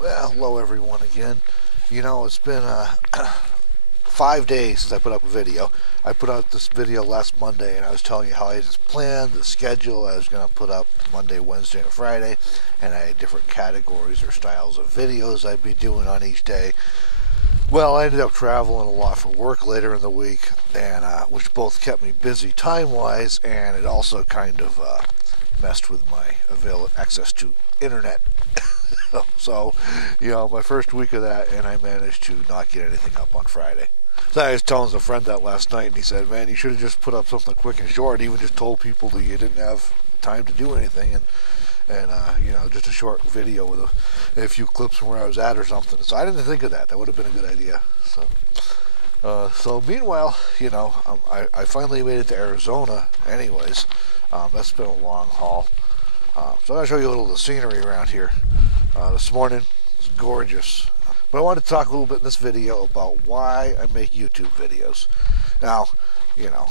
Well, hello everyone again. You know, it's been 5 days since I put up a video. I put out this video last Monday, and I was telling you how I just planned the schedule. I was going to put up Monday, Wednesday, and Friday, and I had different categories or styles of videos I'd be doing on each day. Well, I ended up traveling a lot for work later in the week, and which both kept me busy time-wise, and it also kind of messed with my access to internet. So, you know, my first week of that, and I managed to not get anything up on Friday. So I was telling a friend that last night, and he said, man, you should have just put up something quick and short, even just told people that you didn't have time to do anything, and you know, just a short video with a few clips from where I was at or something. So I didn't think of that. That would have been a good idea. So meanwhile, you know, I finally made it to Arizona anyways. That's been a long haul. So I'm going to show you a little of the scenery around here. This morning, it's gorgeous. But I want to talk a little bit in this video about why I make YouTube videos. Now, you know,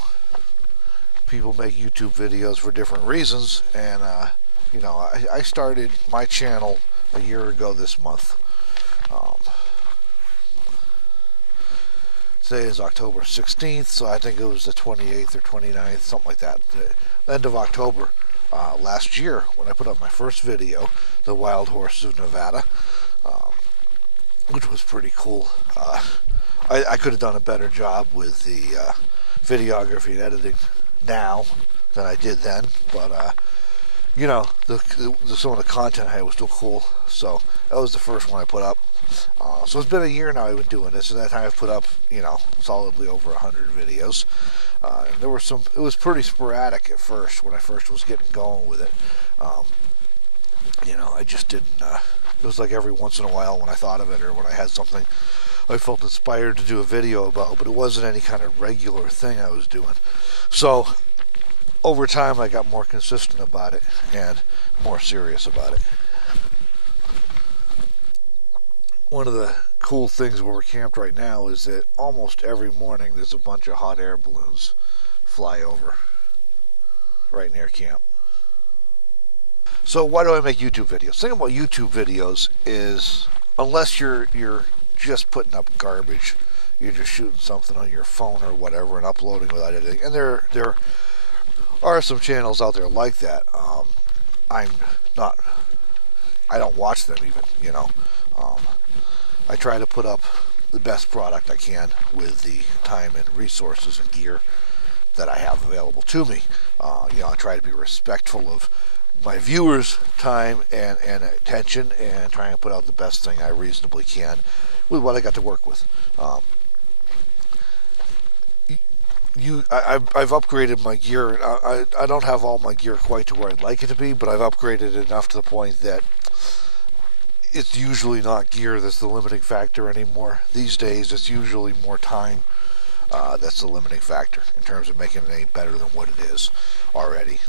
people make YouTube videos for different reasons, and you know, I started my channel a year ago this month. Today is October 16th, so I think it was the 28th or 29th, something like that. The end of October last year when I put up my first video, The Wild Horses of Nevada, which was pretty cool. I could have done a better job with the videography and editing now than I did then, but you know, some of the content I had was still cool. So that was the first one I put up. So it's been a year now I've been doing this, and that time I've put up, you know, solidly over 100 videos. And there were some, it was pretty sporadic at first when I first was getting going with it. You know, I just didn't, it was like every once in a while when I thought of it or when I had something I felt inspired to do a video about, but it wasn't any kind of regular thing I was doing. So over time I got more consistent about it and more serious about it. One of the cool things where we're camped right now is that almost every morning there's a bunch of hot air balloons fly over right near camp. So why do I make YouTube videos? The thing about YouTube videos is, unless you're just putting up garbage, you're just shooting something on your phone or whatever and uploading without editing. And there are some channels out there like that. I don't watch them even, you know. I try to put up the best product I can with the time and resources and gear that I have available to me. You know, I try to be respectful of my viewers' time and attention, and try and put out the best thing I reasonably can with what I got to work with. I've upgraded my gear. I don't have all my gear quite to where I'd like it to be, but I've upgraded it enough to the point that it's usually not gear that's the limiting factor anymore. These days, it's usually more time that's the limiting factor in terms of making it any better than what it is already.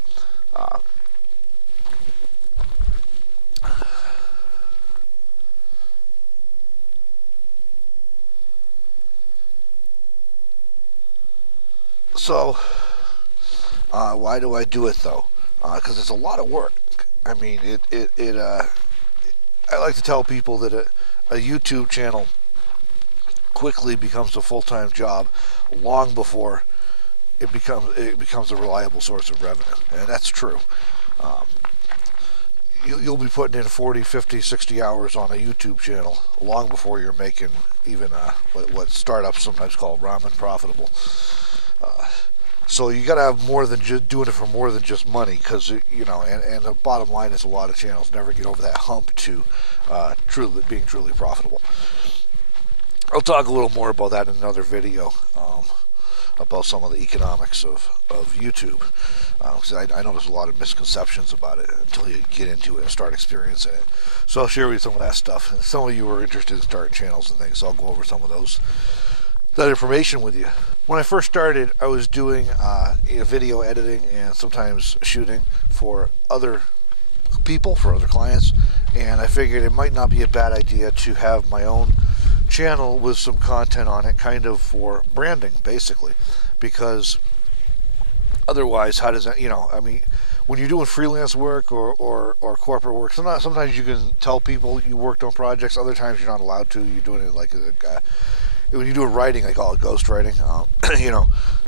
So, why do I do it though? Because it's a lot of work. I mean, I like to tell people that a YouTube channel quickly becomes a full-time job long before it becomes a reliable source of revenue, and that's true. You'll be putting in 40, 50, 60 hours on a YouTube channel long before you're making even what startups sometimes call ramen profitable. So you got to have more than just doing it for more than just money, because you know, and the bottom line is a lot of channels never get over that hump to being truly profitable. I'll talk a little more about that in another video, about some of the economics of YouTube, because I know there's a lot of misconceptions about it until you get into it and start experiencing it. So I'll share with you some of that stuff, and some of you are interested in starting channels and things, so I'll go over some of that information with you. When I first started, I was doing video editing and sometimes shooting for other people, for other clients, and I figured it might not be a bad idea to have my own channel with some content on it, kind of for branding, basically, because otherwise, how does that, you know, I mean, when you're doing freelance work or corporate work, sometimes you can tell people you worked on projects. Other times you're not allowed to. You're doing it like when you're doing writing, they call it ghost writing. You know,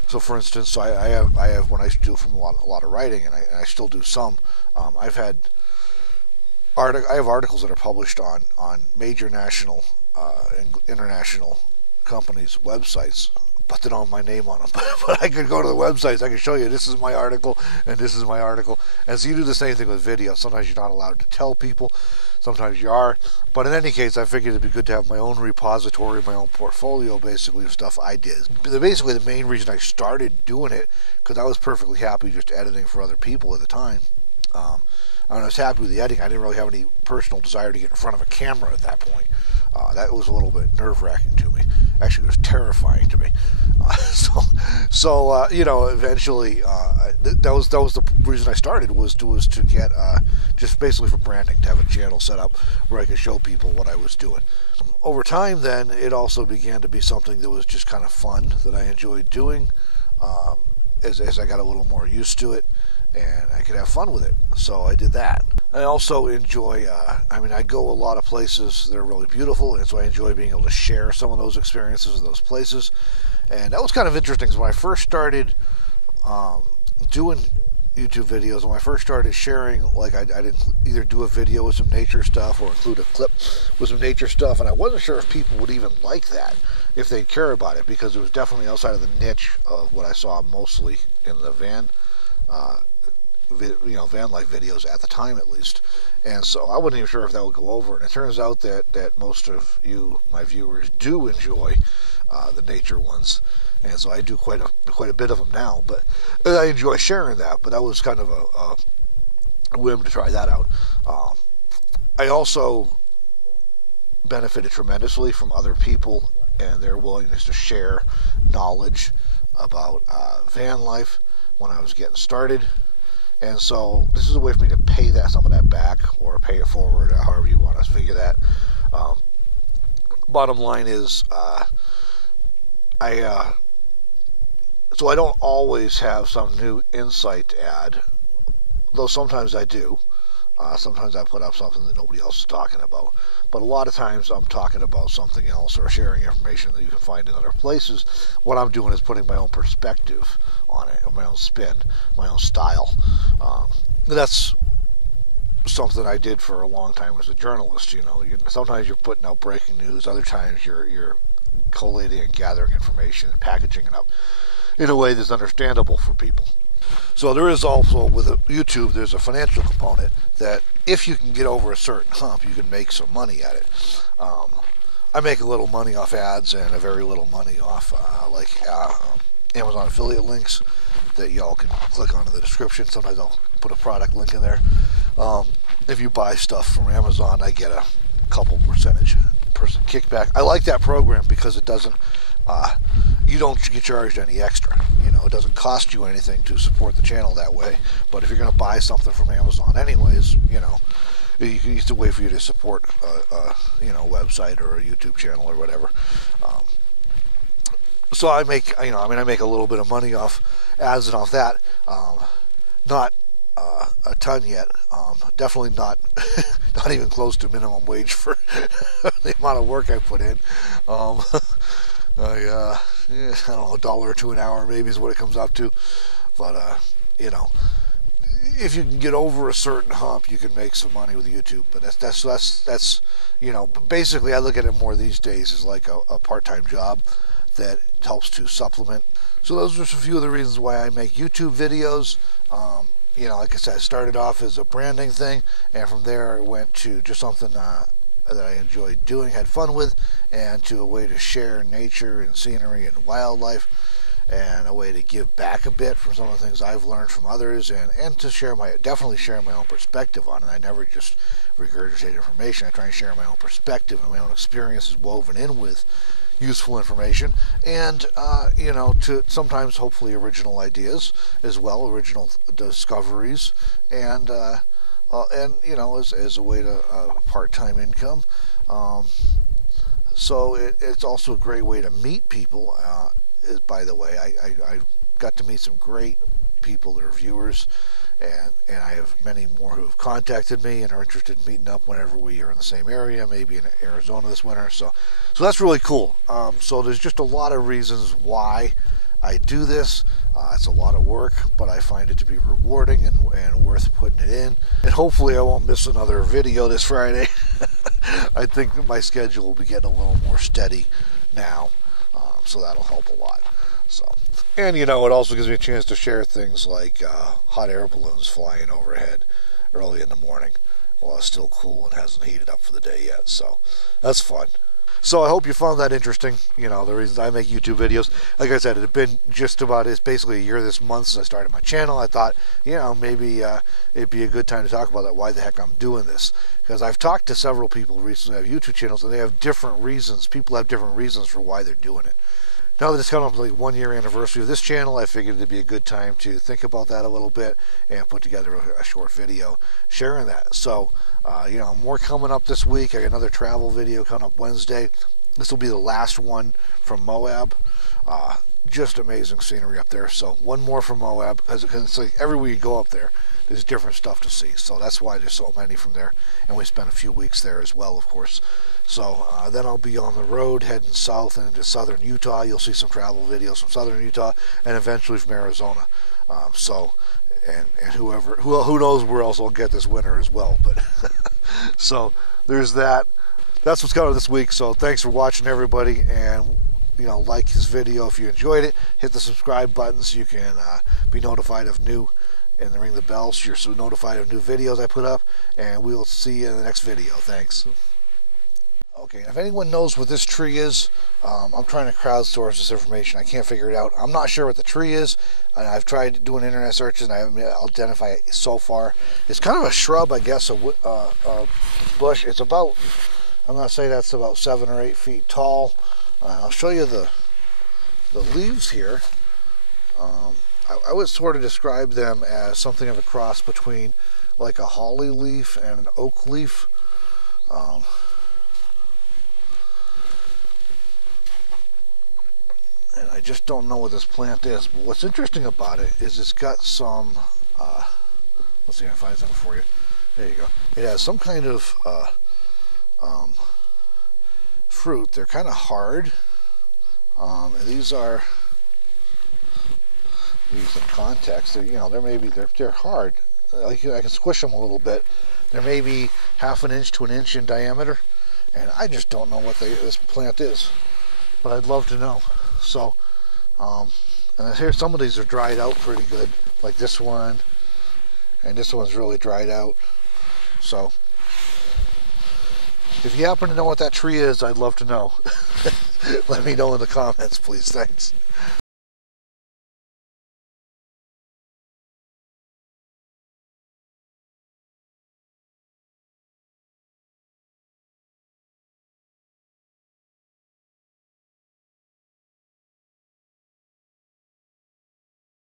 so for instance, so I have when I do from a lot of writing, and I still do some. I've had I have articles that are published on major national and international companies' websites, but they don't have my name on them. But I could go to the websites. I can show you this is my article and this is my article. And so you do the same thing with video. Sometimes you're not allowed to tell people. Sometimes you are. But in any case, I figured it'd be good to have my own repository, my own portfolio, basically, of stuff I did. Basically, the main reason I started doing it, because I was perfectly happy just editing for other people at the time. I was happy with the editing. I didn't really have any personal desire to get in front of a camera at that point. That was a little bit nerve-wracking to me. Actually, it was terrifying to me. You know, eventually, that was the reason I started was to get just basically for branding, to have a channel set up where I could show people what I was doing. Over time, then, it also began to be something that was just kind of fun that I enjoyed doing. As I got a little more used to it, and I could have fun with it. So I did that. I also enjoy, I go a lot of places that are really beautiful, and so I enjoy being able to share some of those experiences in those places. And that was kind of interesting, because when I first started doing YouTube videos, when I first started sharing, like I'd either do a video with some nature stuff or include a clip with some nature stuff, and I wasn't sure if people would even like that, if they'd care about it, because it was definitely outside of the niche of what I saw mostly in the van life videos at the time, at least. And so I wasn't even sure if that would go over, and it turns out that most of you, my viewers, do enjoy the nature ones, and so I do quite a bit of them now. But I enjoy sharing that. But that was kind of a whim to try that out. I also benefited tremendously from other people and their willingness to share knowledge about van life when I was getting started. And so this is a way for me to pay some of that back, or pay it forward, or however you want to figure that. Bottom line is, so I don't always have some new insight to add, though sometimes I do. Sometimes I put up something that nobody else is talking about. But a lot of times I'm talking about something else, or sharing information that you can find in other places. What I'm doing is putting my own perspective on it, or my own spin, my own style. That's something I did for a long time as a journalist. You know, sometimes you're putting out breaking news, other times you're collating and gathering information and packaging it up in a way that's understandable for people. So there is also, with YouTube, there's a financial component that if you can get over a certain hump, you can make some money at it. I make a little money off ads and a very little money off Amazon affiliate links that y'all can click on in the description. Sometimes I'll put a product link in there. If you buy stuff from Amazon, I get a couple percentage kickback. I like that program because it doesn't, you don't get charged any extra. You know, it doesn't cost you anything to support the channel that way. But if you're going to buy something from Amazon anyways, you know, it's a way for you to support a website or a YouTube channel or whatever. So I make, I make a little bit of money off ads and off that. Not a ton yet. Definitely not not even close to minimum wage for the amount of work I put in. I don't know, $1 or $2 an hour maybe is what it comes up to. But if you can get over a certain hump, you can make some money with YouTube. But that's basically I look at it more these days as like a part-time job that helps to supplement. So those are just a few of the reasons why I make YouTube videos. Like I said, I started off as a branding thing, and from there it went to just something that I enjoyed doing, had fun with, and to a way to share nature and scenery and wildlife, and a way to give back a bit from some of the things I've learned from others, and to definitely share my own perspective on it. I never just regurgitate information. I try and share my own perspective and my own experiences woven in with useful information, and to sometimes hopefully original ideas as well, original discoveries, and as a way to part-time income. So it's also a great way to meet people. By the way, I got to meet some great people that are viewers, and I have many more who have contacted me and are interested in meeting up whenever we are in the same area, maybe in Arizona this winter. So that's really cool. So there's just a lot of reasons why I do this. It's a lot of work, but I find it to be rewarding and worth putting it in. And hopefully I won't miss another video this Friday. I think my schedule will be getting a little more steady now, so that'll help a lot. So, and you know, it also gives me a chance to share things like hot air balloons flying overhead early in the morning while it's still cool and hasn't heated up for the day yet. So that's fun. So I hope you found that interesting. You know, the reasons I make YouTube videos. Like I said, it had been just about, it's basically a year this month since I started my channel. I thought, you know, maybe it'd be a good time to talk about that, why the heck I'm doing this. Because I've talked to several people recently who have YouTube channels, and they have different reasons. People have different reasons for why they're doing it. Now that it's coming up to like 1 year anniversary of this channel, I figured it'd be a good time to think about that a little bit and put together a short video sharing that. So, you know, more coming up this week. I got another travel video coming up Wednesday. This will be the last one from Moab. Just amazing scenery up there. So one more from Moab, because it's like everywhere you go up there, there's different stuff to see. So that's why there's so many from there. And we spent a few weeks there as well, of course. So then I'll be on the road heading south and into southern Utah. You'll see some travel videos from southern Utah and eventually from Arizona. And who knows where else I'll get this winter as well. But so there's that. That's what's coming this week. So thanks for watching, everybody. And you know, like this video if you enjoyed it. Hit the subscribe button so you can be notified of new, and ring the bell so you're so notified of new videos I put up. And we'll see you in the next video. Thanks. Okay, if anyone knows what this tree is, I'm trying to crowdsource this information. I can't figure it out. I'm not sure what the tree is, and I've tried doing internet searches, and I haven't identified it so far. It's kind of a shrub, I guess, a bush. It's about, I'm going to say that's about 7 or 8 feet tall. I'll show you the leaves here. I would sort of describe them as something of a cross between like a holly leaf and an oak leaf. And I just don't know what this plant is. But what's interesting about it is it's got some, let's see if I can find something for you. There you go. It has some kind of fruit. They're kind of hard. And these in context, you know, they're hard. Like, I can squish them a little bit. They're maybe ½ an inch to an inch in diameter. And I just don't know what this plant is. But I'd love to know. So, and here some of these are dried out pretty good, like this one, and this one's really dried out. So, if you happen to know what that tree is, I'd love to know. Let me know in the comments, please. Thanks.